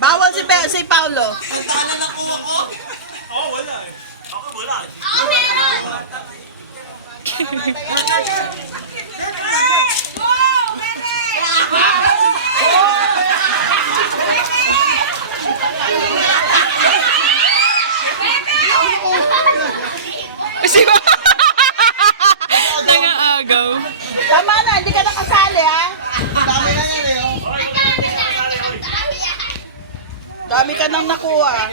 Bawal si Paulo. Sana nakuha ko. Oo, wala eh. Ako wala eh. Oh, meron! Kasi nangaagaw. Tama na, hindi ka nakasali ha. Dami na yan eh. Oh. Dami ka nang nakuha.